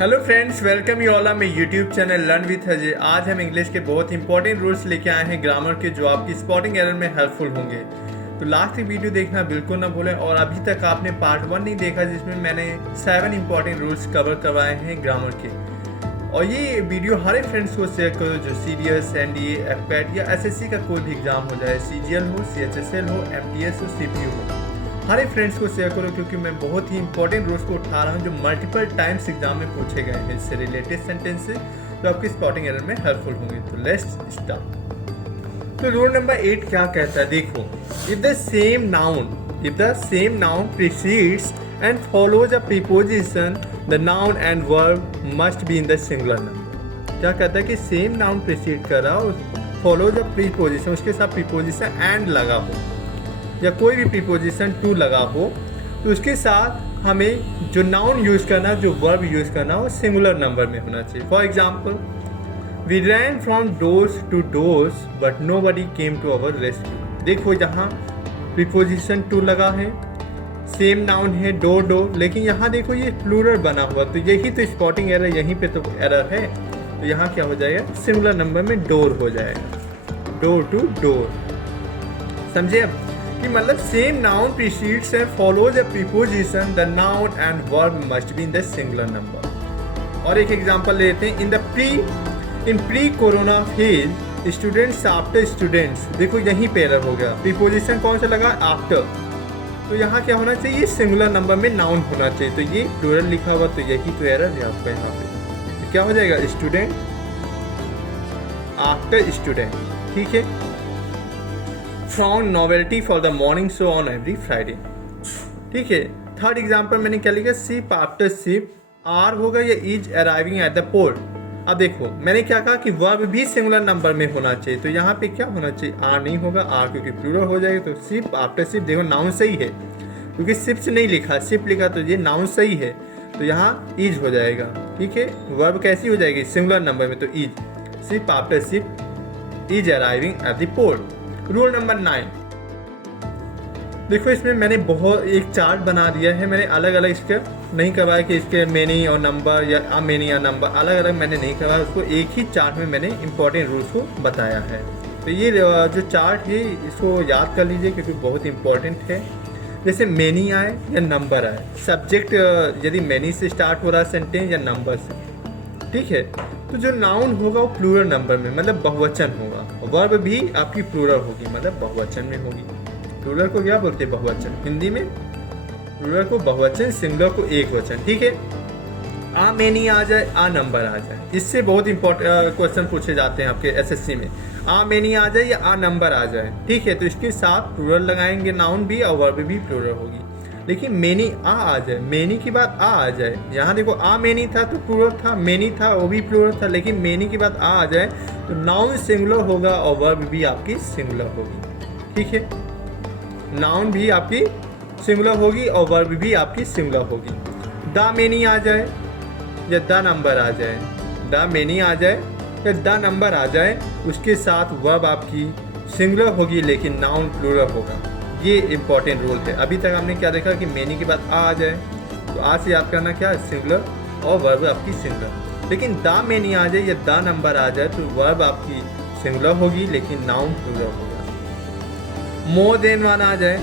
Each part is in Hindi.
Hello friends, welcome you all on my YouTube channel learn with Ajay. आज हम इंग्लिश के बहुत इंपॉर्टेंट रूल्स लेके आए हैं ग्रामर के, जो आपकी स्पॉटिंग एरर में हेल्पफुल होंगे। तो लास्ट की वीडियो देखना बिल्कुल ना भूलें। और अभी तक आपने पार्ट 1 नहीं देखा, जिसमें मैंने 7 इंपॉर्टेंट रूल्स कवर करवाए हैं ग्रामर के। और ये वीडियो हर एक फ्रेंड्स को शेयर करो जो सीडीएस, एनडीए, एफपैट या एसएससी का कोई भी एग्जाम हो, जाए सीजीएल हो, सीएचएसएल हो, एमटीएस हो, सीपीयू हो, हर एक फ्रेंड्स को शेयर करो, क्योंकि मैं बहुत ही इंपॉर्टेंट रूल्स को उठा रहा हूँ जो मल्टीपल टाइम्स एग्जाम में पूछे गए हैं, इससे रिलेटेड सेंटेंसेस जो आपकी स्पॉटिंग एरर में हेल्पफुल होंगे। तो लेट्स स्टार्ट। तो रूल नंबर 8 क्या कहता है, देखो। If the same noun precedes and follows a preposition, the noun and verb must be in the singular number. क्या कहता है कि सेम नाउन प्रीसीड कर रहा हो, फॉलोज अ प्रीपोजिशन, उसके साथ प्रीपोजिशन एंड लगा हो या कोई भी प्रीपोजिशन टू लगा हो, तो उसके साथ हमें जो नाउन यूज़ करना, जो वर्ब यूज़ करना, वो सिंगुलर नंबर में होना चाहिए। For example, we ran from doors to doors but nobody came to our rescue. देखो यहाँ प्रीपोजिशन टू लगा है, सेम नाउन है डोर डोर, लेकिन यहाँ देखो ये प्लूरल बना हुआ, तो यही तो स्पॉटिंग एरर, यहीं पे तो एरर है। तो यहाँ क्या हो जाएगा, सिंगुलर नंबर में डोर हो जाएगा, डोर टू डोर। समझे अब कि मतलब same noun precedes and follows a preposition, the noun and verb must be in the singular number. और एक एग्जांपल लेते हैं, इन pre corona phase students after students. देखो यहीं पे एरर हो गया, प्रीपोजिशन कौन सा लगा, आफ्टर। तो यहाँ क्या होना चाहिए, सिंगुलर नंबर में नाउन होना चाहिए, तो ये प्लूरल लिखा हुआ, तो यही तो एरर है आपका यहाँ पे। तो क्या हो जाएगा, स्टूडेंट आफ्टर स्टूडेंट। ठीक है। Found novelty for the morning show on every Friday. ठीक है। थर्ड एग्जाम्पल मैंने क्या लिखा, शिप आफ्टर शिप, आर होगा या is arriving at the port. अब देखो मैंने क्या कहा कि वर्ब भी सिंगुलर नंबर में होना चाहिए, तो यहाँ पे क्या होना चाहिए, आर नहीं होगा, आर क्योंकि प्लूरल हो जाएगा। तो शिप आफ्टर शिप, देखो नाउन सही है, क्योंकि शिप्स नहीं लिखा, शिप लिखा, तो ये नाउन सही है, तो यहाँ इज हो जाएगा। ठीक है। वर्ब कैसी हो जाएगी, सिंगुलर नंबर में, तो is. Ship after ship is arriving at the port. Rule number 9, देखो इसमें मैंने बहुत एक चार्ट बना दिया है, मैंने अलग अलग इसके नहीं करवाया कि इसके मेनी और नंबर या अ मेनी या नंबर अलग अलग मैंने नहीं करवाया, उसको एक ही चार्ट में मैंने इंपॉर्टेंट रूल्स को बताया है। तो ये जो चार्ट है इसको याद कर लीजिए, क्योंकि बहुत इंपॉर्टेंट है। जैसे मेनी आए या नंबर आए, सब्जेक्ट यदि मेनी से स्टार्ट हो रहा है सेंटेंस या नंबर से, ठीक है, तो जो नाउन होगा वो प्लूरल नंबर में, मतलब बहुवचन होगा, और वर्ब भी आपकी प्लूरल होगी, मतलब बहुवचन में होगी। प्लूरल को क्या बोलते हैं, बहुवचन। हिंदी में प्लूरल को बहुवचन, सिंगुलर को एक वचन। ठीक है। आ मेनी आ जाए, आ नंबर आ जाए, इससे बहुत इंपॉर्टेंट क्वेश्चन पूछे जाते हैं आपके एसएससी में। आ मेनी आ जाए या आ नंबर आ जाए, ठीक है, तो इसके साथ प्लूरल लगाएंगे, नाउन भी और वर्ब भी प्लूरल होगी। लेकिन मेनी आ जाए, मेनी की बात आ जाए, यहाँ देखो आ मेनी था तो प्लूरल था, मेनी था वो भी प्लूरल था, लेकिन मेनी की बात आ जाए तो नाउन सिंगुलर होगा और वर्ब भी आपकी सिंगुलर होगी। ठीक है। नाउन भी आपकी सिंगुलर होगी और वर्ब भी आपकी सिंगुलर होगी। द मेनी आ जाए या द नंबर आ जाए, द मेनी आ जाए या द नंबर आ जाए, उसके साथ वर्ब आपकी सिंगुलर होगी लेकिन नाउन प्लूरल होगा। ये इंपॉर्टेंट रूल है। अभी तक हमने क्या देखा कि मेनी की बात आ जाए, तो आज से याद करना क्या, सिंगुलर और वर्ब आपकी सिंगुलर। लेकिन द मेनी आ जाए या द नंबर आ जाए तो वर्ब आपकी सिंगुलर होगी लेकिन नाउन प्लूरल होगा। मोर देन वन आ जाए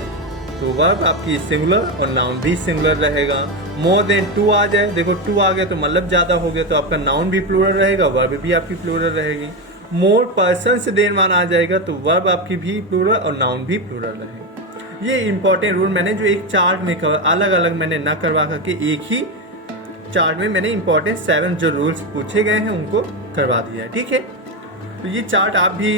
तो वर्ब आपकी सिंगुलर और नाउन भी सिंगुलर रहेगा। मोर देन टू आ जाए, देखो टू आ गया तो मतलब ज़्यादा हो गया, तो आपका नाउन भी प्लूरल रहेगा, वर्ब भी आपकी प्लूरल रहेगी। मोर पर्सन्स देन वन आ जाएगा तो वर्ब आपकी भी प्लूरल और नाउन भी प्लूरल रहेगा। ये इंपॉर्टेंट रूल मैंने जो एक चार्ट में अलग अलग मैंने ना करवा करके एक ही चार्ट में मैंने इंपॉर्टेंट 7 जो रूल्स पूछे गए हैं उनको करवा दिया है। ठीक है। तो ये चार्ट आप भी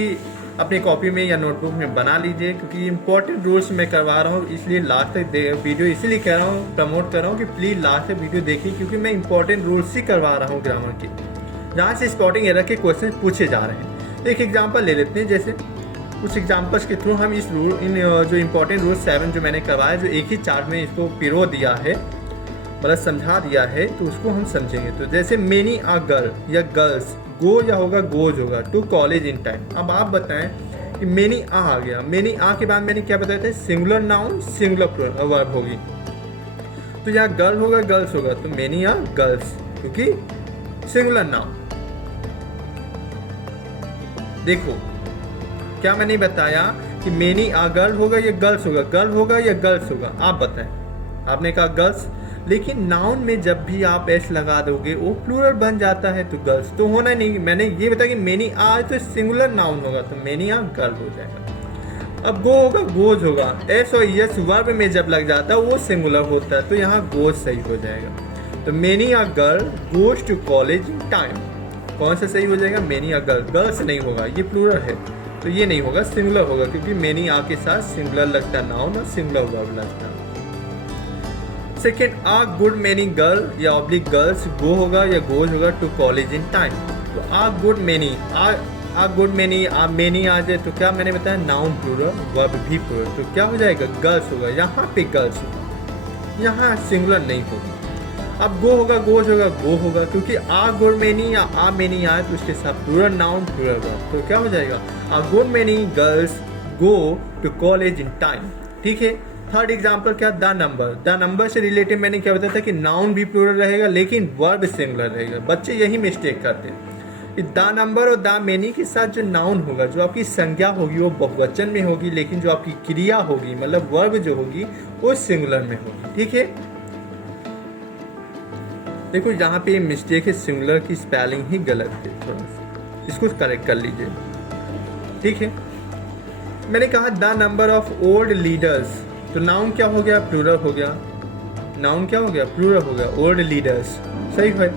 अपनी कॉपी में या नोटबुक में बना लीजिए, क्योंकि इंपॉर्टेंट रूल्स मैं करवा रहा हूँ, इसलिए लास्ट तक वीडियो इसीलिए कह रहा हूँ, प्रमोट कर रहा हूँ कि प्लीज़ लास्ट तक वीडियो देखिए, क्योंकि मैं इंपॉर्टेंट रूल्स ही करवा रहा हूँ ग्रामर के, जहाँ से स्पॉटिंग एरर के क्वेश्चन पूछे जा रहे हैं। एक एग्जाम्पल ले लेते हैं, जैसे कुछ एग्जाम्पल्स के थ्रू हम इस रूल इन जो इंपॉर्टेंट रूल 7 जो मैंने करवाया, जो एक ही चार्ट में इसको पिरो दिया है, मतलब समझा दिया है, तो उसको हम समझेंगे। तो जैसे मेनी आ गर्ल या गर्ल्स, गो या होगा गोज होगा टू कॉलेज इन टाइम। अब आप बताएं कि मेनी आ गया, मेनी आ के बाद मैंने क्या बताया था, सिंगुलर नाउन सिंगुलर वर्ब होगी, तो यहाँ गर्ल होगा गर्ल्स होगा, तो मेनी आ गर्ल्स। क्योंकि सिंगुलर नाउन। देखो क्या मैंने बताया कि मेनी आ गर्ल होगा या गर्ल्स होगा, गर्ल होगा या गर्ल्स होगा, आप बताएं। आपने कहा गर्ल्स, लेकिन नाउन में जब भी आप एस लगा दोगे वो प्लूरल बन जाता है, तो गर्ल्स तो होना नहीं। मैंने ये बताया कि मेनी आ तो सिंगुलर नाउन होगा, तो मेनी आ गर्ल हो जाएगा। अब गो होगा गोज होगा, एस और यस वर्ब में जब लग जाता है वो सिंगुलर होता है, तो यहाँ गोज सही हो जाएगा। तो many a girl goes to college in time, कौन सा सही हो जाएगा? मेनी आ गर्ल, गर्ल्स नहीं होगा, ये प्लूरल है तो ये नहीं होगा, सिंगुलर होगा, क्योंकि मेनी आ के साथ सिंगुलर लगता है नाउन और सिंगुलर वर्ब लगता है। सेकेंड, आ गुड मेनी गर्ल या ऑब्लिक गर्ल्स गो होगा या गोज होगा टू कॉलेज इन टाइम। तो आ गुड मेनी, आ गुड मेनी, आ मेनी आ जाए तो क्या मैंने बताया? नाउन प्लूरल, वर्ब भी प्लूरल, तो क्या हो जाएगा? गर्ल्स होगा, यहाँ पे गर्ल्स होगा, यहाँ सिंगुलर नहीं होगी। अब गो होगा गोज होगा, गो होगा, क्योंकि आ गुड मेनी या आ मेनी आए तो उसके साथ प्लूरल नाउन प्लूरल वर्ब, तो क्या हो जाएगा? A good many girls go to college in time. ठीक है। थर्ड एग्जाम्पल क्या? The number. द नंबर से रिलेटेड मैंने क्या बताया था कि नाउन भी प्लूरल रहेगा लेकिन वर्ब सिंगुलर रहेगा। बच्चे यही मिस्टेक करते हैं कि द नंबर और द मेनी के साथ जो नाउन होगा, जो आपकी संज्ञा होगी वो बहुवचन में होगी, लेकिन जो आपकी क्रिया होगी मतलब वर्ब जो होगी वो सिंगुलर में होगी। ठीक है। देखो यहाँ पे मिस्टेक है, सिंगुलर की स्पेलिंग ही गलत है, थोड़ा सा इसको करेक्ट कर लीजिए। ठीक है। मैंने कहा the number of old leaders, तो नाउन क्या हो गया? प्लूरल हो गया। नाउन क्या हो गया? प्लूरल हो गया, ओल्ड लीडर्स, सही है।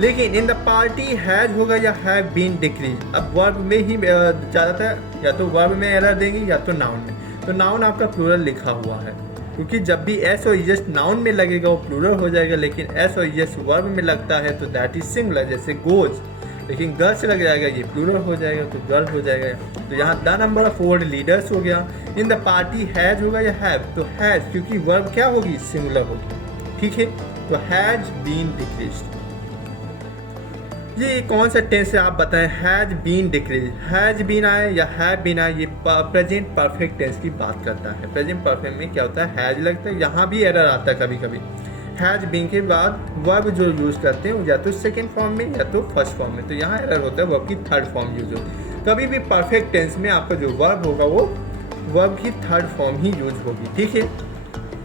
लेकिन इन द पार्टी हैज होगा या हैव बीन डिक्रीज। अब वर्ब में ही ज़्यादातर या तो वर्ब में एरर देंगे या तो नाउन में। तो नाउन आपका प्लूरल लिखा हुआ है, क्योंकि जब भी एस और यस नाउन में लगेगा वो प्लूरल हो जाएगा, लेकिन एस और यस वर्ब में लगता है तो दैट इज सिंगुलर, जैसे गोज, लेकिन गर्ल से लग जाएगा ये प्लूरल हो जाएगा, तो गर्ल हो जाएगा। तो यहाँ the number of old leaders हो गया। इन द पार्टी हैज होगा या हैव, तो हैज, क्योंकि वर्ब क्या होगी? सिंगुलर होगी। ठीक है। तो हैज बीन डिक्रीज्ड, ये कौन सा टेंस है आप बताएं? Has been decrease, has been आए या हैव बीन आए, ये प्रेजेंट परफेक्ट टेंस की बात करता है। प्रेजेंट परफेक्ट में क्या होता है? हैज लगता है, यहाँ भी एरर आता है कभी कभी। हैज बीन के बाद वर्ब जो यूज करते हैं या तो सेकेंड फॉर्म में या तो फर्स्ट फॉर्म में, तो यहाँ एरर होता है, वर्ब की थर्ड फॉर्म यूज होती है। कभी भी परफेक्ट टेंस में आपका जो वर्ब होगा वो वर्ब की थर्ड फॉर्म ही यूज होगी। ठीक है।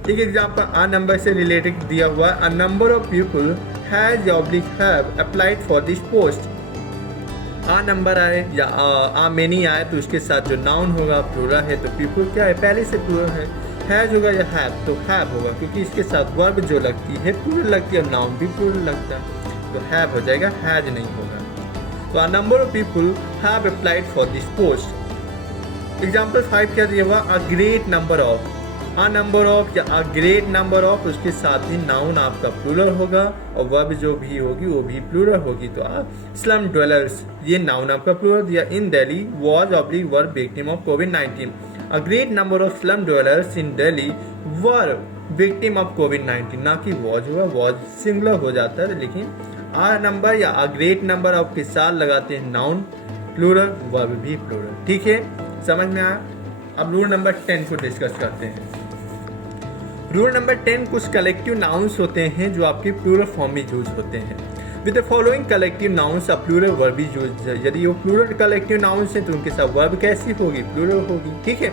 एक एग्जाम्पल आ नंबर से रिलेटेड दिया हुआ है। A number of people has oblique have applied for this post. A number आए या आ मेनी आए तो उसके साथ जो नाउन होगा प्लूरल है, तो पीपल क्या है? पहले से प्लूरल है। हैज होगा या हैव, तो हैव होगा, क्योंकि इसके साथ वर्ब जो लगती है प्लूरल लगती है, नाउन भी प्लूरल लगता है, तो हैव हो जाएगा, हैज नहीं होगा। तो अ number of people have applied for this post. Example 5 क्या दिया हुआ? अ great number of, a number of या अ ग्रेट नंबर ऑफ, उसके साथ ही नाउन आपका प्लूरल होगा और वर्ब जो भी होगी वो भी प्लूरल होगी। तो स्लम ड्वेलर्स, ये नाउन आपका प्लूरल दिया। इन Delhi was oblique verb victim of covid. A great number of slum dwellers in Delhi were victim of कोविड-19, ना कि वॉज हुआ, वॉज सिंगुलर हो जाता है, लेकिन आ नंबर या अ ग्रेट नंबर ऑफ के साथ लगाते हैं नाउन प्लूरल, वर्ब भी प्लूरल। ठीक है, समझ में आया? अब रूल नंबर 10 को डिस्कस करते हैं। रूल नंबर 10, कुछ कलेक्टिव नाउन्स होते हैं जो आपके प्लूरल फॉर्म में यूज होते हैं। With the following collective nouns a plural verb is used. यदि वो प्लूरल कलेक्टिव नाउन्स हैं तो उनके साथ वर्ब कैसी होगी? प्लूरल होगी। ठीक है।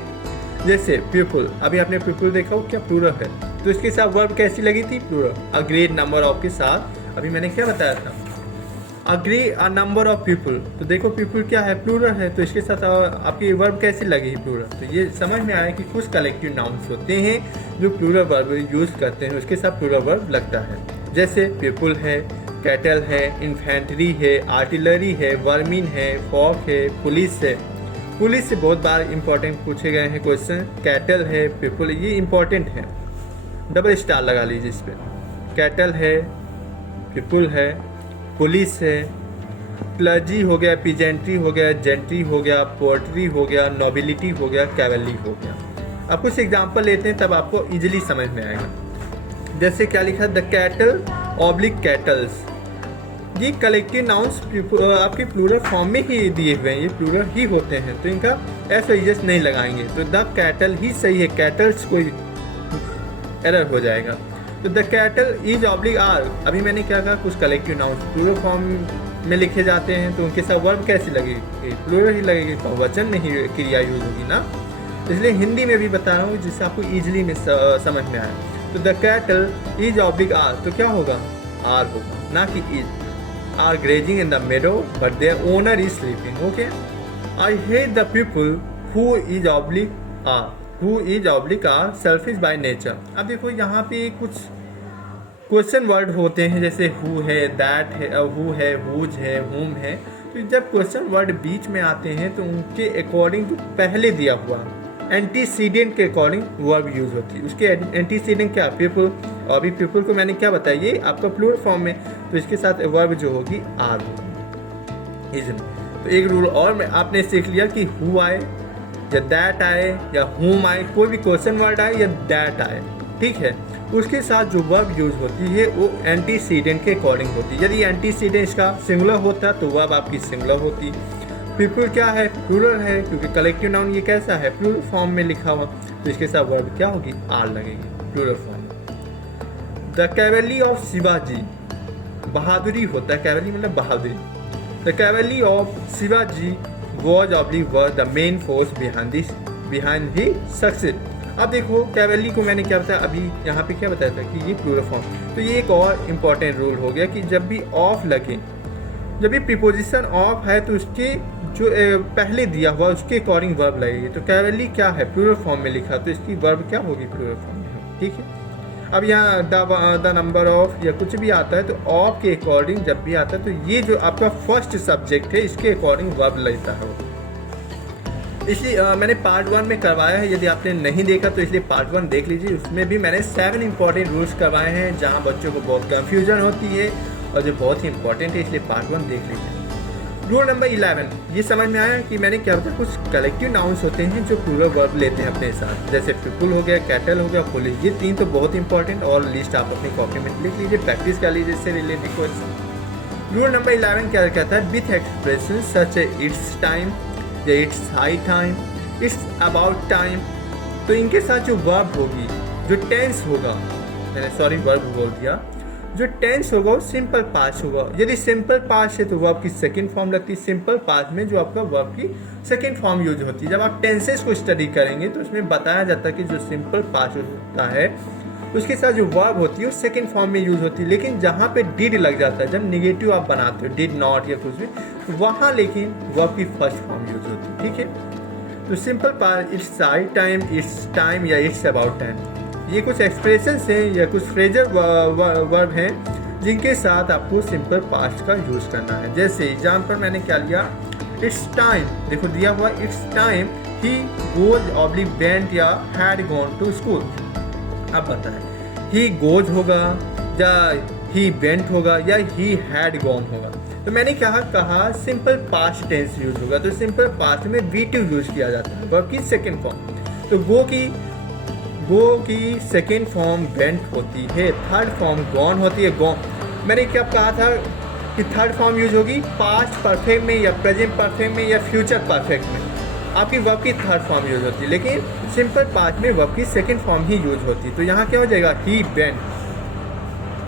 जैसे पीपल, अभी आपने पीपल देखा हो, क्या प्लूरल है, तो इसके साथ वर्ब कैसी लगी थी? Plural. A great number of के साथ अभी मैंने क्या बताया था? अ नंबर ऑफ पीपल, तो देखो पीपल क्या है? प्लूरल है, तो इसके साथ आपकी वर्ब कैसी लगी? प्लूरल। तो ये समझ में आया कि कुछ कलेक्टिव नाउन्स होते हैं जो प्लूरल वर्ब यूज करते हैं, उसके साथ प्लूरल वर्ब लगता है। जैसे पीपल है, कैटल है, इन्फेंट्री है, आर्टिलरी है, वर्मिन है, फॉक है, पुलिस है। पुलिस से बहुत बार इंपॉर्टेंट पूछे गए हैं क्वेश्चन। कैटल है, पीपल, ये इंपॉर्टेंट है, डबल स्टार लगा लीजिए इस पर। कैटल है, पीपल है, पुलिस है, क्लर्जी हो गया, पीजेंट्री हो गया, जेंट्री हो गया, पोर्ट्री हो गया, नोबिलिटी हो गया, कैवलरी हो गया। अब कुछ एग्जाम्पल लेते हैं तब आपको इजीली समझ में आएगा। जैसे क्या लिखा है? द कैटल ऑब्लिक कैटल्स, ये कलेक्टिव नाउन्स आपके प्लूरल फॉर्म में ही दिए हुए हैं, ये प्लूरल ही होते हैं, तो इनका एस और एस नहीं लगाएंगे, तो द कैटल ही सही है, कैटल्स कोई एरर हो जाएगा। तो the cattle is oblique are, अभी मैंने क्या कहा, कुछ कलेक्टिव नाउन प्लूरल फॉर्म में लिखे जाते हैं तो उनके साथ वर्ब कैसी लगेगी, प्लूरल ही लगेगी, बहुवचन में ही क्रिया यूज होगी ना। इसलिए हिंदी में भी बता रहा हूँ जिससे आपको ईजिली में समझ में आए। तो the cattle is oblique are, तो क्या होगा, आर होगा, ना कि is. Are grazing in the meadow but their owner is sleeping. Okay, I hate the people who is oblique are, who is oblique are selfish by nature. अब देखो यहाँ पे कुछ क्वेश्चन वर्ड होते हैं, जैसे हु है, दैट है, हु है, हुज है, हुम है। तो जब क्वेश्चन वर्ड बीच में आते हैं तो उनके अकॉर्डिंग जो पहले दिया हुआ एंटीसीडेंट के अकॉर्डिंग वर्ब यूज होती है। उसके एंटीसीडेंट क्या, पीपल। अभी पीपल को मैंने क्या बताया, ये आपका प्लूरल फॉर्म में, तो इसके साथ वर्ब जो होगी आर होगी। तो एक रूल और आपने सीख लिया कि हु आए या दैट आए या हुम आए, कोई भी क्वेश्चन वर्ड आए या दैट आए, ठीक है, उसके साथ जो वर्ब यूज होती है वो एंटीसीडेंट के अकॉर्डिंग होती है। यदि एंटीसीडेंट इसका सिंगुलर होता तो वर्ब आपकी सिंगुलर होती। पीपल क्या है, प्लूरल है, क्योंकि कलेक्टिव नाउन ये कैसा है, प्लूरल फॉर्म में लिखा हुआ, तो इसके साथ वर्ब क्या होगी, आर लगेगी, plural form. The cavalry of Shivaji, बहादुरी होता है, कैवली मतलब बहादुरी। The cavalry of Shivaji was oblique was the main force behind he success. अब देखो कैवली को मैंने क्या बताया, अभी यहाँ पे क्या बताया था कि ये प्लूरल फॉर्म। तो ये एक और इम्पॉर्टेंट रूल हो गया कि जब भी ऑफ लगे, जब भी प्रीपोजिशन ऑफ है तो उसके जो पहले दिया हुआ उसके अकॉर्डिंग वर्ब लगेगी। तो कैवली क्या है, प्लूरल फॉर्म में लिखा, तो इसकी वर्ब क्या होगी, प्लूरल फॉर्म में, ठीक है। अब यहाँ द नंबर ऑफ या कुछ भी आता है तो ऑफ के अकॉर्डिंग जब भी आता है तो ये जो आपका फर्स्ट सब्जेक्ट है इसके अकॉर्डिंग वर्ब लगता है। इसलिए मैंने पार्ट 1 में करवाया है, यदि आपने नहीं देखा तो इसलिए पार्ट 1 देख लीजिए। उसमें भी मैंने 7 इंपॉर्टेंट रूल्स करवाए हैं जहाँ बच्चों को बहुत कंफ्यूजन होती है और जो बहुत ही इंपॉर्टेंट है, इसलिए पार्ट 1 देख लीजिए। रूल नंबर 11, ये समझ में आया कि मैंने क्या बताया, कुछ कलेक्टिव नाउन्स होते हैं जो प्लूरल वर्ब लेते हैं अपने साथ, जैसे पीपल हो गया, कैटल हो गया, पुलिस। ये 3 तो बहुत इंपॉर्टेंट, और लिस्ट आप अपनी कॉपी में लिख लीजिए, प्रैक्टिस कर लीजिए इससे रिलेटेड क्वेश्चन। रूल नंबर 11 क्या कहता है, with expression such it's time या it's high time, it's about time. तो इनके साथ जो वर्ब होगी, जो टेंस होगा, मैंने सॉरी वर्ब बोल दिया, जो टेंस होगा वो सिंपल पास्ट होगा। यदि सिंपल पास्ट है तो वर्ब की सेकंड फॉर्म लगती है। सिंपल पास्ट में जो आपका वर्ब की सेकंड फॉर्म यूज होती है। जब आप टेंसेस को स्टडी करेंगे तो उसमें बताया जाता है कि जो सिंपल पास्ट होता है उसके साथ जो वर्ब होती है वो सेकंड फॉर्म में यूज होती है। लेकिन जहाँ पे डिड लग जाता है, जब निगेटिव आप बनाते हो, डिड नॉट या कुछ भी, तो वहाँ लेकिन वर्ब की फर्स्ट फॉर्म यूज होती है, ठीक है। तो simple past it's high time, it's time या इट्स अबाउट टाइम, ये कुछ एक्सप्रेशंस हैं या कुछ फ्रेजर वर्ब हैं जिनके साथ आपको सिंपल पास्ट का यूज करना है। जैसे एग्जाम्पल मैंने क्या लिया, इट्स टाइम, देखो दिया हुआ it's time he goes oblique went या हैड गॉन टू स्कूल। अब बताएं, ही गोज होगा या ही वेंट होगा या ही हैड गॉन होगा। तो मैंने क्या कहा, सिंपल पास्ट टेंस यूज होगा। तो सिंपल पास्ट में वी2 यूज किया जाता है, वर्ब की सेकेंड फॉर्म। तो गो की सेकेंड फॉर्म वेंट होती है, थर्ड फॉर्म गॉन होती है, गॉन। मैंने क्या कहा था कि थर्ड फॉर्म यूज होगी पास्ट परफेक्ट में या प्रेजेंट परफेक्ट में या फ्यूचर परफेक्ट में, आपकी वर्ब की थर्ड फॉर्म यूज होती है। लेकिन सिंपल पास्ट में वर्ब की सेकेंड फॉर्म ही यूज होती है। तो यहाँ क्या हो जाएगा, ही वेंट,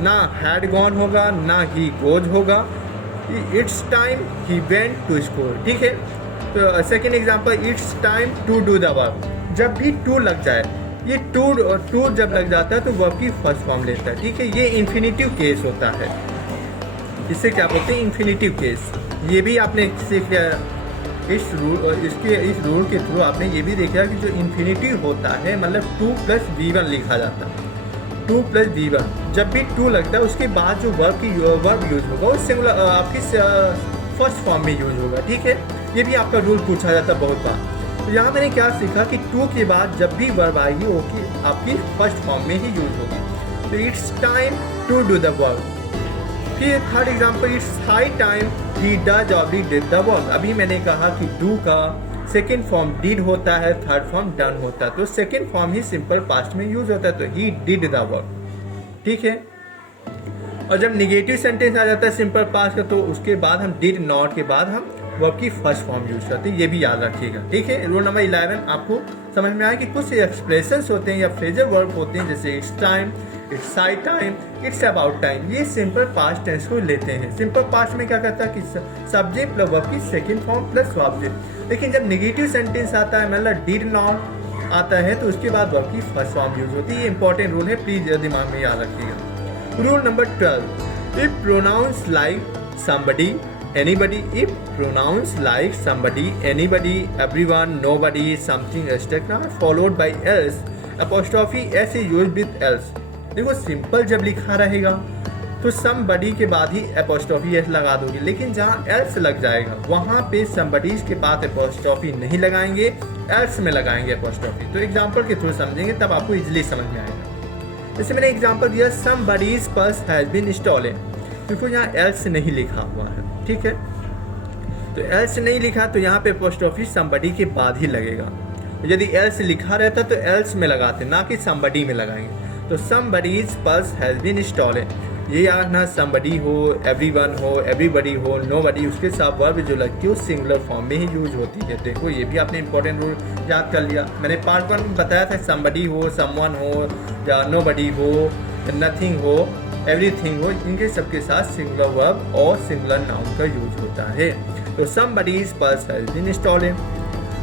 ना हैड गॉन होगा ना ही गोज होगा, it's time he went to school, ठीक है। तो second example, it's time to do the work. जब भी टू लग जाए, ये टू जब लग जाता है तो वर्ब की फर्स्ट फॉर्म लेता है, ठीक है। ये इन्फिनिटिव केस होता है, इससे क्या बोलते हैं, इन्फिनिटिव केस। ये भी आपने सीख लिया इस रूल के थ्रू। आपने ये भी देखा कि जो इन्फिनिटिव होता है मतलब 2 + V1 लिखा जाता है। 2 + V1 जब भी 2 लगता है उसके बाद जो वर्ब यूज होगा वो सिंगुलर आपकी फर्स्ट फॉर्म में यूज होगा, ठीक है। ये भी आपका रूल पूछा जाता है बहुत बार। तो यहाँ मैंने क्या सीखा कि 2 के बाद जब भी वर्ब आएगी वो कि आपकी फर्स्ट फॉर्म में ही यूज होगी। तो it's time to do the work. फिर third example, it's high time he does oblique did the work. अभी मैंने कहा कि डू का सेकेंड फॉर्म डिड होता है, थर्ड फॉर्म डन होता है। तो सेकेंड फॉर्म ही सिंपल पास्ट में यूज होता है, तो ही डिड द वर्क, ठीक है। और जब निगेटिव सेंटेंस आ जाता है सिंपल पास्ट का तो उसके बाद हम डिड नॉट के बाद हम वर्ब की फर्स्ट फॉर्म यूज करते हैं, ये भी याद रखिएगा। ठीक है, रूल नंबर 11 आपको समझ में आया कि कुछ एक्सप्रेशंस होते हैं या फ्रेजल वर्ब होते हैं, जैसे it's time, it's side time, it's about time, ये सिंपल पास्ट टेंस को लेते हैं। सिंपल पास्ट में क्या करता है कि सब्जेक्ट प्लस वर्ब की सेकंड फॉर्म प्लस ऑब्जेक्ट। लेकिन जब नेगेटिव सेंटेंस आता है, मतलब डिड नॉट आता है, तो उसके बाद वर्ब की फर्स्ट फॉर्म यूज होती है। ये इंपॉर्टेंट रूल है, प्लीज दिमाग में याद रखिएगा। Rule number 12, if pronouns like somebody, anybody, if pronouns like somebody, anybody, everyone, nobody, something, etc. followed by else, apostrophe s is used with else। देखो सिंपल जब लिखा रहेगा तो somebody के बाद ही apostrophe s लगा दोगे, लेकिन जहाँ else लग जाएगा वहाँ पे somebody के बाद apostrophe नहीं लगाएंगे, else में लगाएंगे apostrophe। तो एग्जाम्पल के थ्रू समझेंगे तब आपको इजिली समझ में आएगा। जैसे मैंने एग्जाम्पल दिया, somebody's purse has been stolen, देखो यहाँ एल्स नहीं लिखा हुआ है। ठीक है, तो एल्स नहीं लिखा तो यहाँ पे अपोस्ट्रोफी somebody के बाद ही लगेगा। यदि एल्स लिखा रहता तो एल्स में लगाते, ना कि somebody में लगाएंगे। तो somebody's purse has been stolen, ये याद ना, somebody हो, everyone हो, everybody हो, nobody, उसके साथ वर्ब जो लगती है वो सिंगुलर फॉर्म में ही यूज होती है। देखो ये भी आपने इंपॉर्टेंट रूल याद कर लिया। मैंने पार्ट 1 में बताया था somebody हो, someone हो, या nobody हो, nothing हो, एवरीथिंग हो, इनके सबके साथ सिंगुलर वर्ब और सिंगुलर नाउन का यूज होता है। तो somebody's purse has been stolen।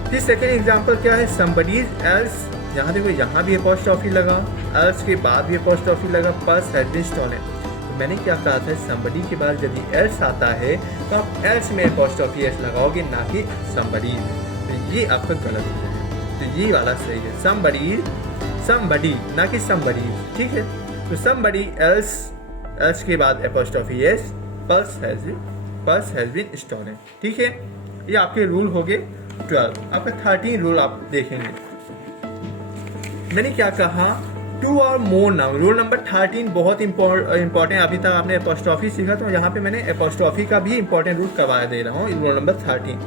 फिर सेकेंड एग्जांपल क्या है, somebody's else, यहाँ देखो यहाँ भी अपॉस्ट्रोफी लगा, else के बाद भी अपॉस्ट्रोफी लगा, purse has been stolen। तो मैंने क्या कहा था, somebody के बाद यदि else आता है तो आप else में अपॉस्ट्रोफी s लगाओगे, ना कि somebody में। तो ये आपका गलत है, तो ये वाला सही है, somebody ना कि somebody। ठीक है, तो somebody else के बाद apostrophe s, purse has been stolen। ठीक है, ये आपके रूल हो गए 12। आपका 13 रूल आप देखेंगे। मैंने क्या कहा, 2 और more नाउन। रूल नंबर 13 बहुत इंपॉर्टेंट, अभी तक आपने apostrophe सीखा, तो यहाँ पे मैंने apostrophe का भी इंपॉर्टेंट रूल करवा दे रहा हूँ। Rule number 13,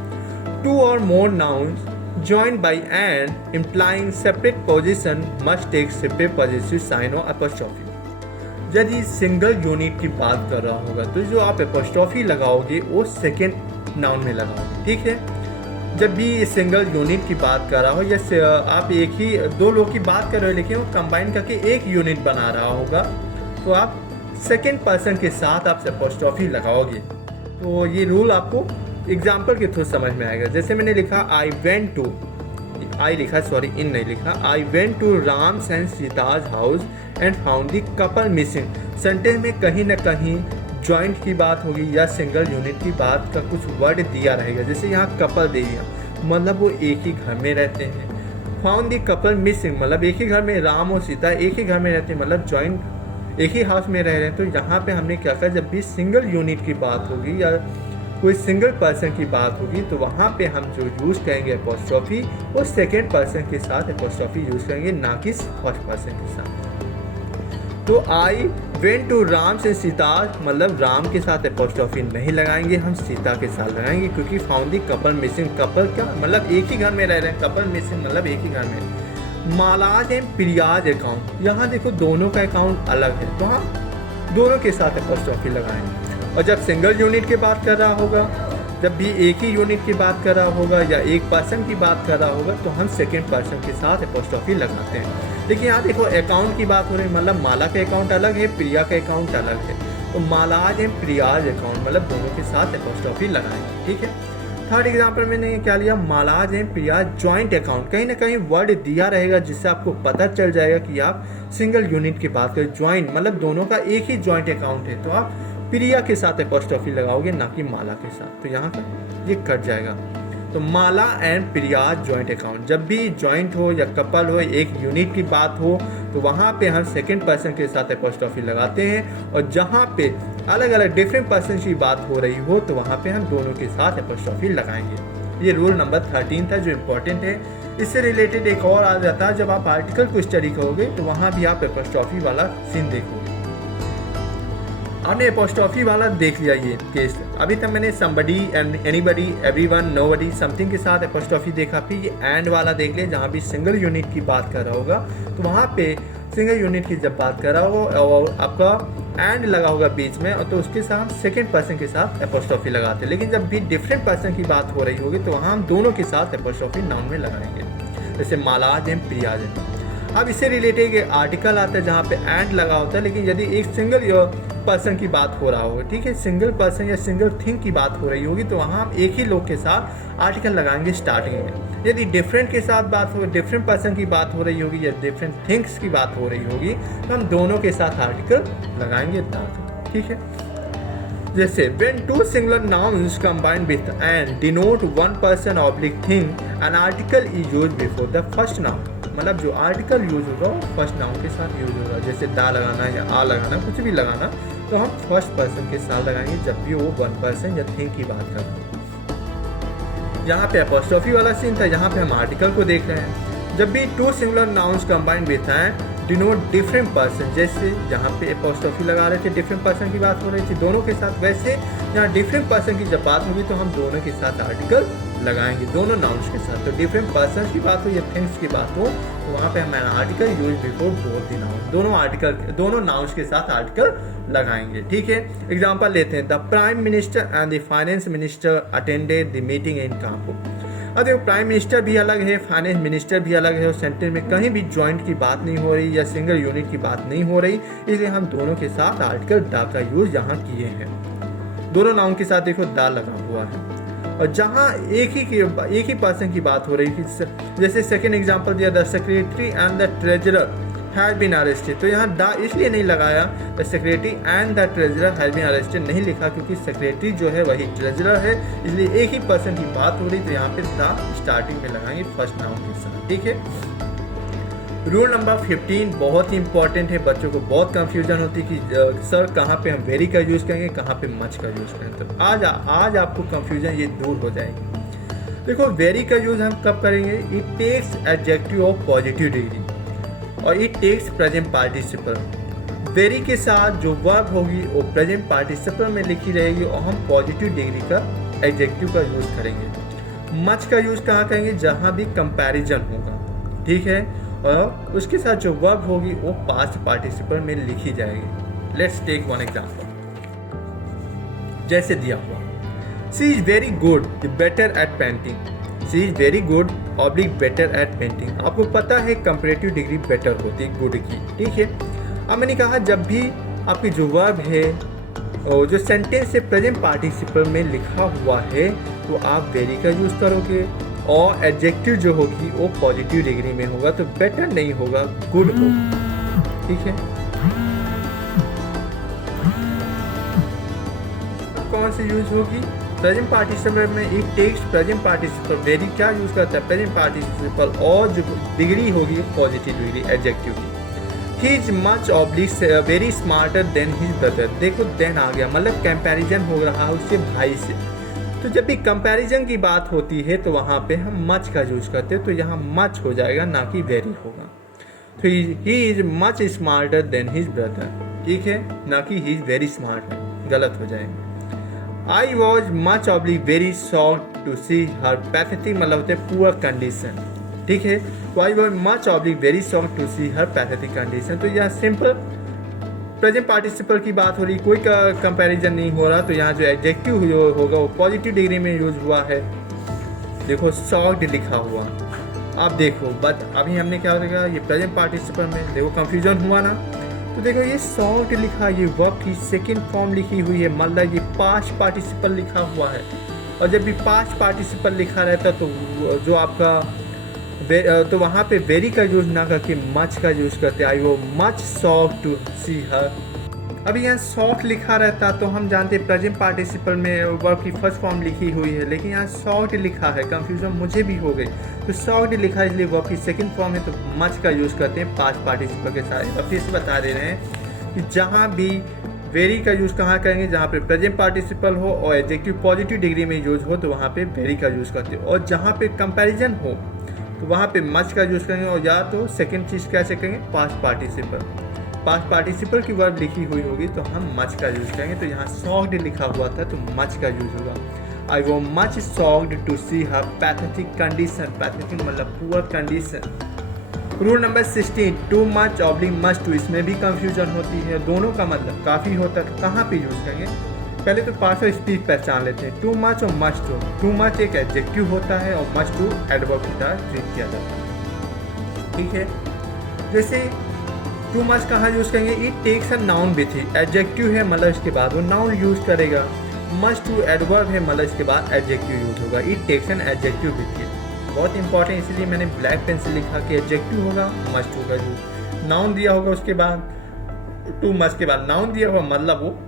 2 or more nouns joined by and implying separate position must take separate possessive sign or apostrophe। यदि सिंगल यूनिट की बात कर रहा होगा तो जो आप एपोस्ट्रोफी लगाओगे वो सेकेंड नाउन में लगाओगे। ठीक है, जब भी सिंगल यूनिट की बात कर रहा हो या आप एक ही दो लोग की बात कर रहे हो लेकिन वो कंबाइन करके एक यूनिट बना रहा होगा, तो आप सेकेंड पर्सन के साथ आप एपोस्ट्रोफी लगाओगे। तो ये रूल आपको एग्जाम्पल के थ्रू समझ में आएगा। जैसे मैंने लिखा इन नहीं लिखा, I went to Ram's and Sita's house and found the couple missing. Sentence में कहीं ना कहीं जॉइंट की बात होगी या सिंगल यूनिट की बात का कुछ वर्ड दिया रहेगा। जैसे यहाँ कपल दे दिया, मतलब वो एक ही घर में रहते हैं। फाउंड द कपल मिसिंग, मतलब एक ही घर में राम और सीता एक ही घर में रहते हैं, मतलब जॉइंट एक ही हाउस में रह रहे हैं। तो यहाँ पे हमने क्या कहा, जब भी सिंगल यूनिट की बात होगी या कोई सिंगल पर्सन की बात होगी तो वहाँ पे हम जो यूज़ करेंगे एपोस्ट्रोफी, वो सेकेंड पर्सन के साथ एपोस्ट्रोफी यूज़ करेंगे, ना कि फर्स्ट पर्सन के साथ। तो I went to Ram's and Sita, मतलब राम के साथ एपोस्ट्रोफी नहीं लगाएंगे, हम सीता के साथ लगाएंगे, क्योंकि found the couple missing. Couple क्या मतलब एक ही घर में रह रहे हैं, कपल मिसिंग मतलब एक ही घर में। मालाज एंड प्रियाज अकाउंट, यहाँ देखो दोनों का अकाउंट अलग है, तो हम दोनों के साथ एपोस्ट्रोफी लगाएंगे। और जब सिंगल यूनिट की बात कर रहा होगा, जब भी एक ही यूनिट की बात कर रहा होगा या एक पर्सन की बात कर रहा होगा, तो हम सेकेंड पर्सन के साथ एपोस्ट्रोफी लगाते हैं। लेकिन यहाँ देखो अकाउंट की बात हो रही है, मतलब माला का अकाउंट अलग है, प्रिया का अकाउंट अलग है, तो मालाज एंड प्रियाज अकाउंट मतलब दोनों के साथ एपोस्ट्रोफी लगाएंगे। ठीक है, थर्ड एग्जाम्पल मैंने क्या लिया, मालाज एंड प्रियाज जॉइंट अकाउंट। कहीं ना कहीं वर्ड दिया रहेगा जिससे आपको पता चल जाएगा कि आप सिंगल यूनिट की बात करें। जॉइंट मतलब दोनों का एक ही जॉइंट अकाउंट है, तो आप प्रिया के साथ एपोस्ट्रोफी लगाओगे, ना कि माला के साथ। तो यहाँ का ये कट जाएगा। तो माला एंड प्रिया जॉइंट अकाउंट, जब भी जॉइंट हो या कपल हो, एक यूनिट की बात हो, तो वहाँ पे हम सेकेंड पर्सन के साथ एपोस्ट्रोफी लगाते हैं। और जहाँ पे अलग अलग डिफरेंट पर्सन की बात हो रही हो, तो वहाँ पे हम दोनों के साथ एपोस्ट्रोफी लगाएंगे। ये रूल नंबर 13 था जो इम्पोर्टेंट है। इससे रिलेटेड एक और आ जाता है, जब आप आर्टिकल को स्टडी करोगे तो वहाँ भी आप एपोस्ट्रोफी वाला सीन देखोगे। आपने एपोस्ट्रोफी वाला देख लिया ये केस। अभी तक मैंने somebody, anybody, everyone, nobody, something के साथ एपोस्ट्रोफी देखा। फिर ये एंड वाला देख लिया, जहाँ भी सिंगल यूनिट की बात कर रहा होगा, तो वहाँ पे सिंगल यूनिट की जब बात कर रहा हो और आपका एंड लगा होगा बीच में, और तो उसके साथ हम सेकेंड पर्सन के साथ एपोस्ट्रोफी लगाते हैं। लेकिन जब भी डिफरेंट पर्सन की बात हो रही होगी तो वहाँ हम दोनों के साथ एपोस्ट्रोफी नाउन में लगाएंगे, जैसे मालाज एंड प्रियाज। अब इससे रिलेटेड एक आर्टिकल आता है जहाँ पे एंड लगा होता है, लेकिन यदि एक सिंगल पर्सन की बात हो रहा होगा, ठीक है, सिंगल पर्सन या सिंगल थिंग की बात हो रही होगी तो वहाँ हम एक ही लोग के साथ आर्टिकल लगाएंगे स्टार्टिंग में। यदि डिफरेंट के साथ बात हो, डिफरेंट पर्सन की बात हो रही होगी या डिफरेंट थिंग्स की बात हो रही होगी तो हम दोनों के साथ आर्टिकल लगाएंगे दैट, ठीक है। जैसे when two singular nouns combined with and denote one person oblique thing, an article is used before the first noun। मतलब जो आर्टिकल यूज होगा वो फर्स्ट नाउन के साथ यूज होगा, जैसे दा लगाना या आ लगाना, कुछ भी लगाना तो हम फर्स्ट पर्सन के साथ लगाएंगे जब भी वो वन पर्सन या थिंग की बात करते हैं। यहाँ पे एपोस्ट्रोफी वाला सीन था, यहाँ पे हम आर्टिकल को देख रहे हैं। जब भी two singular nouns combined with हैं डिनोट डिफरेंट पर्सन, जैसे यहाँ पे एपोस्ट्रोफी लगा रहे थे, डिफरेंट पर्सन की बात हो रही थी दोनों के साथ, वैसे यहाँ डिफरेंट पर्सन की जब बात होगी तो हम दोनों के साथ आर्टिकल लगाएंगे, दोनों नाउन्स के साथ। तो डिफरेंट पर्सन की बात हो या थिंग्स की बात हो तो वहाँ पे हम article use before both the noun, दोनों नाउन्स के साथ आर्टिकल लगाएंगे, ठीक है। एग्जाम्पल लेते हैं, the prime minister and the finance minister attended the meeting in Kanpur. अब देखो प्राइम मिनिस्टर भी अलग है, फाइनेंस मिनिस्टर भी अलग है, और सेंटेंस में कहीं भी जॉइंट की बात नहीं हो रही या सिंगल यूनिट की बात नहीं हो रही, इसलिए हम दोनों के साथ आर्टिकल दा का यूज यहाँ किए हैं। दोनों नाउन के साथ देखो दा लगा हुआ है, और जहाँ एक ही पर्सन की बात हो रही थी, जैसे सेकेंड एग्जाम्पल दिया, the secretary and the treasurer have been arrested, तो यहाँ दा इसलिए नहीं लगाया, the secretary and the treasurer have been arrested नहीं लिखा क्योंकि सेक्रेटरी जो है वही ट्रेजरर है, इसलिए एक ही पर्सन की बात हो रही तो यहाँ पे दा स्टार्टिंग में लगाएंगे फर्स्ट नाउन के साथ, ठीक है। रूल नंबर 15 बहुत ही इंपॉर्टेंट है, बच्चों को बहुत कंफ्यूजन होती है कि सर कहाँ पे हम वेरी का यूज़ करेंगे, कहाँ पे मच का यूज़ करेंगे। तो आज आपको कंफ्यूजन ये दूर हो जाएगी। देखो वेरी का यूज़ हम कब करेंगे, it takes adjective of positive degree और it takes present participle. Very के साथ जो वर्ब होगी वो प्रेजेंट पार्टिसिपल में लिखी रहेगी और हम पॉजिटिव डिग्री का एडजेक्टिव का यूज़ करेंगे। मच का यूज़ कहाँ करेंगे, जहाँ भी कंपैरिजन होगा, ठीक है, और उसके साथ जो वर्ब होगी वो पास्ट पार्टिसिपल में लिखी जाएगी। लेट्स टेक वन एग्जांपल, जैसे दिया हुआ, she is very good better at painting. She is very good oblique better at painting. आपको पता है कंपैरेटिव डिग्री बेटर होती है गुड की, ठीक है। अब मैंने कहा जब भी आपकी जो वर्ब है और जो सेंटेंस से प्रेजेंट पार्टिसिपल में लिखा हुआ है तो आप वेरी का यूज़ करोगे, और एडजेक्टिव जो होगी वो पॉजिटिव डिग्री में होगा, तो बेटर नहीं होगा, गुड होगा, ठीक है। कौन सी यूज होगी, प्रेजेंट पार्टिसिपल में it takes present participle, very क्या यूज करता है, प्रेजेंट पार्टिसिपल, और जो डिग्री होगी पॉजिटिव डिग्री एडजेक्टिव की। He is much oblique very smarter than his brother. देखो देन आ गया, मतलब कंपैरिजन हो रहा है उसके भाई से। तो जब भी कंपैरिजन की बात होती है तो वहाँ पे हम मच का यूज करते हैं, तो यहाँ मच हो जाएगा ना कि वेरी होगा। तो he is much smarter than his brother, ठीक है, ना कि ही इज वेरी स्मार्ट, गलत हो जाएगा। I was much oblique very shocked to see her pathetic, मतलब होते हैं पुअर कंडीशन, ठीक है। तो I was much oblique very shocked to see her pathetic condition. तो यह सिंपल प्रेजेंट पार्टिसिपल की बात हो रही, कोई कंपैरिजन नहीं हो रहा, तो यहाँ जो एडजेक्टिव होगा वो पॉजिटिव डिग्री में यूज हुआ है। देखो शॉक्ड लिखा हुआ, आप देखो बट अभी हमने क्या देखा, ये प्रेजेंट पार्टिसिपल में देखो कंफ्यूजन हुआ ना, तो देखो ये शॉक्ड लिखा, ये वर्ब की सेकंड फॉर्म लिखी हुई है, मतलब ये पास्ट पार्टिसिपल लिखा हुआ है। और जब भी पास्ट पार्टिसिपल लिखा रहता तो जो आपका तो वहाँ पे वेरी का यूज ना करके मच का यूज करते, आई was much shock to see हर। अभी यहाँ शॉक लिखा रहता तो हम जानते प्रेजेंट पार्टिसिपल में वर्ब की फर्स्ट फॉर्म लिखी हुई है, लेकिन यहाँ शॉक्ड लिखा है, कंफ्यूजन मुझे भी हो गई। तो शॉक्ड लिखा इसलिए वर्ब की सेकंड फॉर्म है तो मच का यूज करते हैं पास्ट पार्टिसिपल के साथ। अब फिर से बता दे रहे हैं कि जहाँ भी वेरी का यूज़ कहाँ करेंगे, जहाँ पे प्रेजेंट पार्टिसिपल हो और एडजेक्टिव पॉजिटिव डिग्री में यूज हो तो वहाँ पे वेरी का यूज़ करते हैं, और जहाँ पे कंपैरिजन हो तो वहाँ पे मच का यूज़ करेंगे, और या तो सेकंड चीज़ कैसे करेंगे, पास्ट पार्टिसिपल। पास्ट पार्टिसिपल की वर्ब लिखी हुई होगी तो हम मच का यूज़ करेंगे, तो यहाँ शॉक्ड लिखा हुआ था तो मच का यूज़ होगा। I was much shocked to see her pathetic condition, pathetic मतलब poor condition. Rule number 16, too much oblique must too, इसमें भी कंफ्यूजन होती है, दोनों का मतलब काफ़ी होता है, कहाँ पे यूज़ करेंगे। पहले तो पार्ट्स ऑफ स्पीच पहचान लेते हैं, टू मच और मस्ट टू। टू मच एक एडजेक्टिव होता है और मस्ट टू एडवर्ब की तरह ट्रीट किया जाता है, ठीक है। जैसे टू मच कहाँ यूज़ करेंगे, it takes a noun with ही, एडजेक्टिव है मतलब इसके बाद वो नाउन यूज़ करेगा। मस्ट टू एडवर्ब है मतलब इसके बाद एडजेक्टिव यूज़ होगा, it takes an adjective with ही। बहुत इंपॉर्टेंट, इसलिए मैंने ब्लैक पेन से लिखा कि एडजेक्टिव होगा, मस्ट टू का यूज। नाउन दिया होगा उसके बाद, टू मच के बाद नाउन दिया होगा, मतलब वो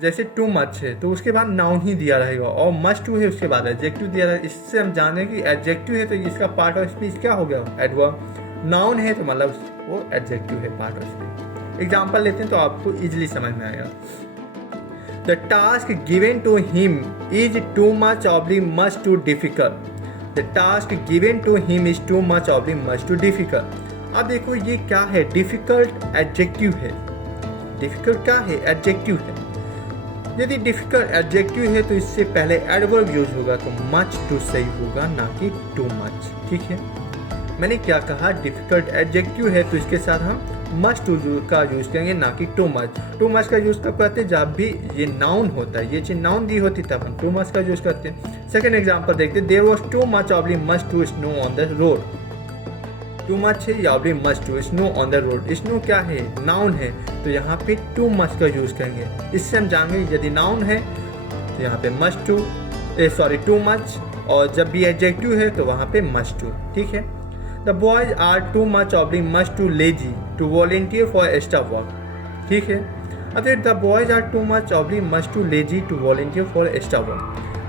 जैसे टू मच है तो उसके बाद नाउन ही दिया रहेगा, और मस्ट टू है उसके बाद एडजेक्टिव दिया रहेगा। इससे हम जाने कि एडजेक्टिव है तो इसका पार्ट ऑफ स्पीच क्या हो गया, एडवर्ब। नाउन है तो मतलब वो एडजेक्टिव है, पार्ट ऑफ स्पीच। एग्जाम्पल लेते हैं तो आपको इजिली समझ में आएगा। The task given to him is too much oblique much too difficult. The task given to him is too much oblique much too difficult. अब देखो ये क्या है, डिफिकल्ट एडजेक्टिव है। डिफिकल्ट क्या है, एडजेक्टिव है। यदि डिफिकल्ट एडजेक्टिव है तो इससे पहले एडवर्ब यूज होगा, तो मच टू सही होगा, ना कि टू मच, ठीक है। मैंने क्या कहा, डिफिकल्ट एडजेक्टिव है तो इसके साथ हम मस्ट टू का यूज करेंगे, ना कि टू मच। टू मच का यूज कब करते हैं, जब भी ये नाउन होता है, ये चीज नाउन दी होती तब हम टू मच का यूज करते हैं। सेकंड एग्जांपल देखते हैं, there was too much oblique much too snow on the road. Too much है या oblique much too snow on the road. Snow क्या है, नाउन है, तो यहाँ पे टू मच का यूज करेंगे। इससे हम जानेंगे यदि नाउन है तो यहाँ पे मस्ट टू, टू मच, और जब भी एडजेक्टिव है तो वहाँ पे मस्ट टू, ठीक है। The boys are too much oblique much too lazy to volunteer for extra work, ठीक है। अब the boys are too much oblique much too lazy to volunteer for extra work।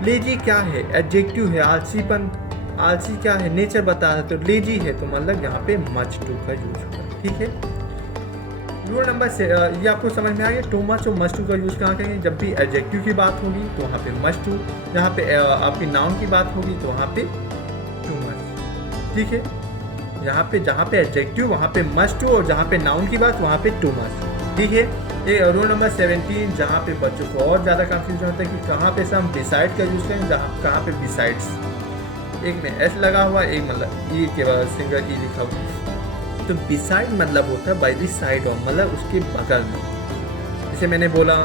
lazy क्या है, एडजेक्टिव है, आलसीपन, आलसी क्या है, नेचर बता रहा है, तो lazy है तो मतलब यहाँ पे much too का यूज होगा, ठीक है। रूल नंबर से ये आपको समझ में आ गया, टू मच और मस्ट टू का यूज़ कहाँ करेंगे, जब भी एडजेक्टिव की बात होगी तो वहाँ पे मस्ट टू, जहाँ पे आपकी नाउन की बात होगी तो वहाँ पे टू मच, ठीक है। यहाँ पे जहाँ पे एडजेक्टिव वहाँ पे मस्ट टू, और जहाँ पे नाउन की बात वहाँ पे टू मच, ठीक है। ये रूल नंबर 17, जहाँ पे बच्चों को और ज़्यादा कंफ्यूजन होता है कि कहाँ पे से हम बिसाइड का यूज़ करें, जहाँ कहाँ पे बिसाइड्स, एक में एस लगा हुआ, एक मतलब ई के बाद सिंगल ई लिखा हुआ। तो बिसाइड मतलब होता है बाई द साइड ऑफ, मतलब उसके बगल में। जैसे मैंने बोला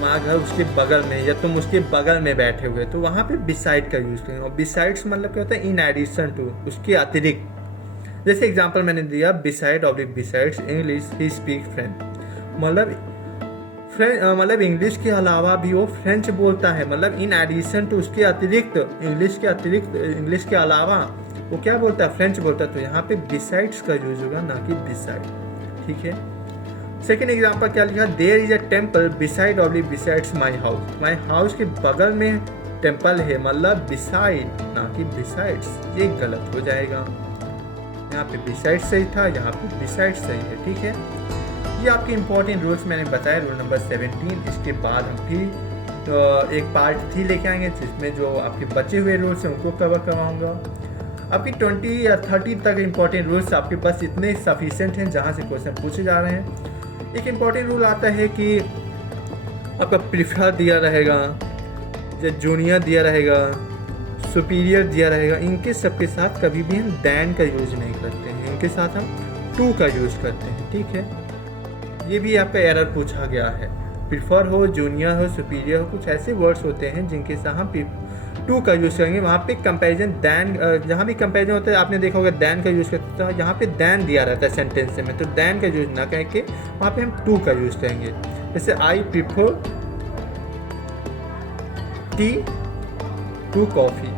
माँ घर उसके बगल में, या तुम उसके बगल में बैठे हुए, तो वहाँ पे बिसाइड का यूज़ करेंगे। और बिसाइड्स मतलब क्या होता है, इन एडिशन टू, उसके अतिरिक्त। जैसे एग्जांपल मैंने दिया, beside oblique besides English he speak French, मतलब इंग्लिश के अलावा भी वो फ्रेंच बोलता है, मतलब इन एडिशन टू, उसके अतिरिक्त, इंग्लिश के अलावा वो क्या बोलता है, फ्रेंच बोलता है। तो यहाँ पे बिसाइड्स का यूज होगा, ना कि बिसाइड, ठीक है। सेकेंड एग्जांपल क्या लिखा, there is a temple beside oblique besides my house. My house के बगल में टेम्पल है, मतलब बिसाइड ना कि बिसाइड्स, ये गलत हो जाएगा। यहाँ पे बिसाइड सही था, यहाँ पे बिसाइड सही है, ठीक है। ये आपके इंपॉर्टेंट रूल्स मैंने बताया, रूल नंबर 17। इसके बाद हम फिर एक पार्ट 3 लेके आएंगे, जिसमें जो आपके बचे हुए रूल्स हैं उनको कवर करवाऊंगा। आपकी 20 या 30 तक इंपॉर्टेंट रूल्स आपके पास इतने सफिशिएंट हैं जहाँ से क्वेश्चन पूछे जा रहे हैं। एक इंपॉर्टेंट रूल आता है कि आपका प्रीफर दिया रहेगा, जो जूनियर दिया रहेगा, सुपीरियर दिया रहेगा, इनके सबके साथ कभी भी हम दैन का यूज नहीं करते हैं, इनके साथ हम टू का यूज करते हैं, ठीक है। ये भी आपका एरर पूछा गया है, प्रीफर हो, जूनियर हो, सुपीरियर हो, कुछ ऐसे वर्ड्स होते हैं जिनके साथ हम टू का यूज़ करेंगे। वहाँ पे कंपैरिजन दैन, जहाँ भी कंपैरिजन होता है आपने देखा होगा दैन का यूज़ करते हैं, यहाँ पे दैन दिया रहता है सेंटेंस में, तो दैन का यूज़ ना करके वहाँ पे हम टू का यूज़ करेंगे। जैसे I prefer tea to coffee.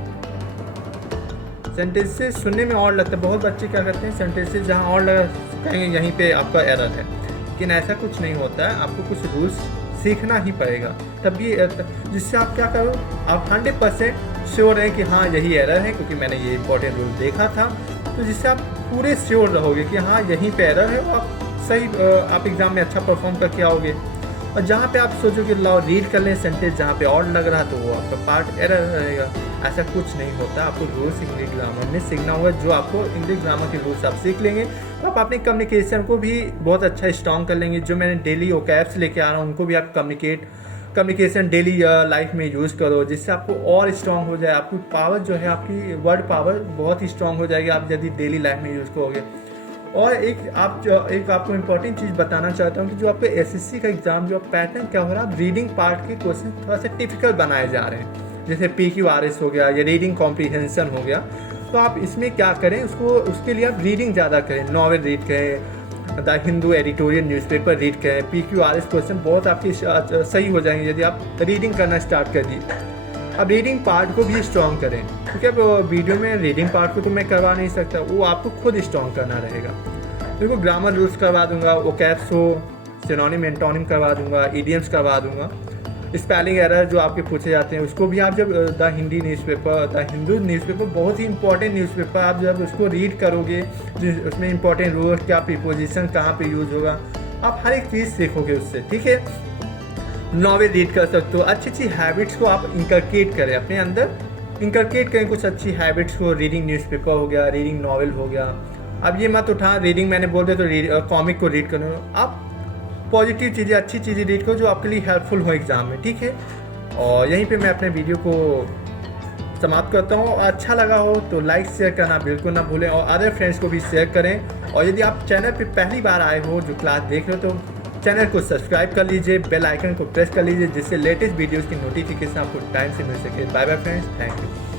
Sentences सुनने में और लगता है, बहुत बच्चे क्या करते हैं, सेंटेंसेस जहाँ और लगा कहेंगे यहीं पे आपका एरर है, लेकिन ऐसा कुछ नहीं होता है। आपको कुछ रूल्स सीखना ही पड़ेगा, तभी जिससे आप क्या करो, आप 100% श्योर हैं कि हाँ यही एरर है, क्योंकि मैंने ये इंपॉर्टेंट रूल देखा था। तो जिससे आप पूरे श्योर रहोगे कि हाँ यहीं पे एरर है, और आप सही आप एग्ज़ाम में अच्छा परफॉर्म करके आओगे। और जहाँ पे आप सोचोगे लाओ रीड कर लें सेंटेंस, जहाँ पे और लग रहा तो वो आपका पार्ट एरर रहेगा। ऐसा कुछ नहीं होता। आपको रूल्स इंग्लिश ग्रामर में सीखना होगा। जो आपको इंग्लिश ग्रामर के रूल्स आप सीख लेंगे तो आप अपने कम्युनिकेशन को भी बहुत अच्छा स्ट्रॉन्ग कर लेंगे। जो मैंने डेली ओकैब्स लेके आ रहा हूँ उनको भी आप कम्युनिकेट कम्युनिकेशन डेली लाइफ में यूज़ करो, जिससे आपको और स्ट्रांग हो जाए, आपकी पावर जो है, आपकी वर्ड पावर बहुत ही स्ट्रांग हो जाएगी आप यदि डेली लाइफ में यूज़ करोगे। और एक आपको इम्पोर्टेंट चीज़ बताना चाहता हूँ कि जो आपके एसएससी का एग्ज़ाम जो पैटर्न क्या हो रहा है, रीडिंग पार्ट के क्वेश्चन थोड़ा सा टिपिकल बनाए जा रहे हैं, जैसे PQRS हो गया या रीडिंग कॉम्प्रीहेंशन हो गया। तो आप इसमें क्या करें, उसके लिए आप रीडिंग ज़्यादा करें, नॉवेल रीड करें, the Hindu editorial newspaper read करें। PQRS क्वेश्चन बहुत आपके सही हो जाएंगे यदि आप रीडिंग करना स्टार्ट कर दिए। अब रीडिंग पार्ट को भी स्ट्रॉन्ग करें, क्योंकि अब वीडियो में रीडिंग पार्ट को तो मैं करवा नहीं सकता, वो आपको खुद स्ट्रॉन्ग करना रहेगा। देखो ग्रामर रूल्स करवा दूंगा, वोकैब्स हो, सिनोनिम एंटोनिम करवा दूंगा, इडियम्स करवा दूंगा, स्पेलिंग एरर जो आपके पूछे जाते हैं उसको भी आप जब द हिंदू न्यूज़पेपर बहुत ही इंपॉर्टेंट न्यूज़पेपर, आप जब उसको रीड करोगे, उसमें इंपॉर्टेंट रूल क्या प्रीपोजिशन कहाँ पे यूज होगा, आप हर एक चीज़ सीखोगे उससे, ठीक है। नॉवेल रीड कर सकते हो, अच्छी अच्छी हैबिट्स को आप इंकलकेट करें अपने अंदर, इंकलकेट करें कुछ अच्छी हैबिट्स को, रीडिंग न्यूज़पेपर हो गया, रीडिंग नॉवेल हो गया। अब ये मत उठा रीडिंग मैंने बोल दिया तो कॉमिक को रीड करो, आप पॉजिटिव चीज़ें, अच्छी चीज़ें रीड करो जो आपके लिए हेल्पफुल हो एग्ज़ाम में, ठीक है। और यहीं पे मैं अपने वीडियो को समाप्त करता हूँ। अच्छा लगा हो तो लाइक शेयर करना बिल्कुल ना भूलें, और अदर फ्रेंड्स को भी शेयर करें। और यदि आप चैनल पे पहली बार आए हो जो क्लास देख रहे हो, तो चैनल को सब्सक्राइब कर लीजिए, बेल आइकन को प्रेस कर लीजिए, जिससे लेटेस्ट वीडियोज़ की नोटिफिकेशन आपको टाइम से मिल सके। Bye bye friends, thank you.